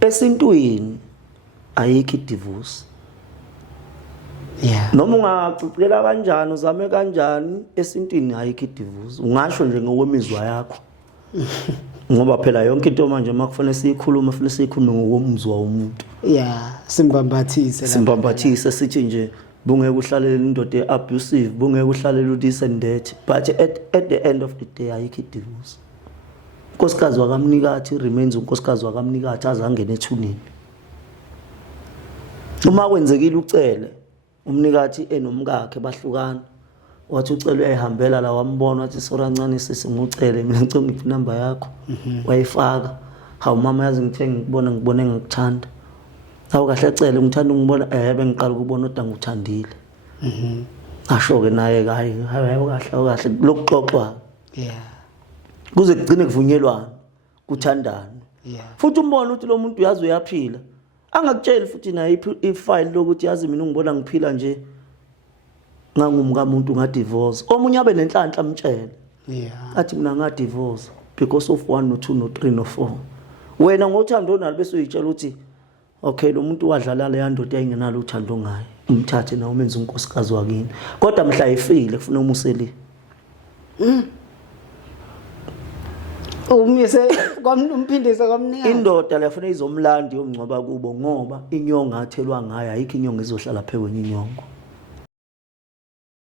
esintwini ayikho divorce. Yeah. Noma ungacicela kanjani uzame kanjani esintwini ayikho divorce. Ungasho nje ngokwemizwa yakho. Ngoba phela yonke into manje makufanele siyikhuluma fanele siyikhulume ngokomzwa womuntu. Yeah, Simbambathise sithi nje bungeke uhlalela indoda eabusive, bungeke uhlalela uthis and that, but at the end of the day ayikho divorce. Unkosikazi wakamnikathi remains unkosikazi wakamnikathi azangena ethuneni. Uma kwenzekile ucele umnikathi enomkakhe bahlukana wathi ucela uyayihambela la wambona wathi sorancane sesimucele mina ngicela ngiphi number yakho wayifaka hawu mama yazi ngithe ngibone ngikuthanda hawu kahle cele ngithanda ngibona bengiqala ukubona kodwa nguthandile asho ke naye hayi kahle lokuxoxwa kuze kugcine kuvunyelwana kuthandana futhi umbona ukuthi lo muntu uyazi uyaphila angakutsheli futhi na ifile lokuthi yazi mina ngibona ngiphila nje ngangumka umuntu ngadivorce omunye abe nenhlanhla amtshela athi mina ngadivorce because of 1 no 2 no 3 no 4 wena ngothando nalo bese uyitshela ukuthi okay lo muntu wadlala le yandoda ayingenalo uthando ngaye umthathe na umenza unkosikazi wakini kodwa mhla efile kufuna umuseli umise kwamphindisa kwamnika indoda lefuna izomlandi yomngcwaba kubo ngoba inyongo athelwa ngayo ayikho inyongo izohlala phekweni inyongo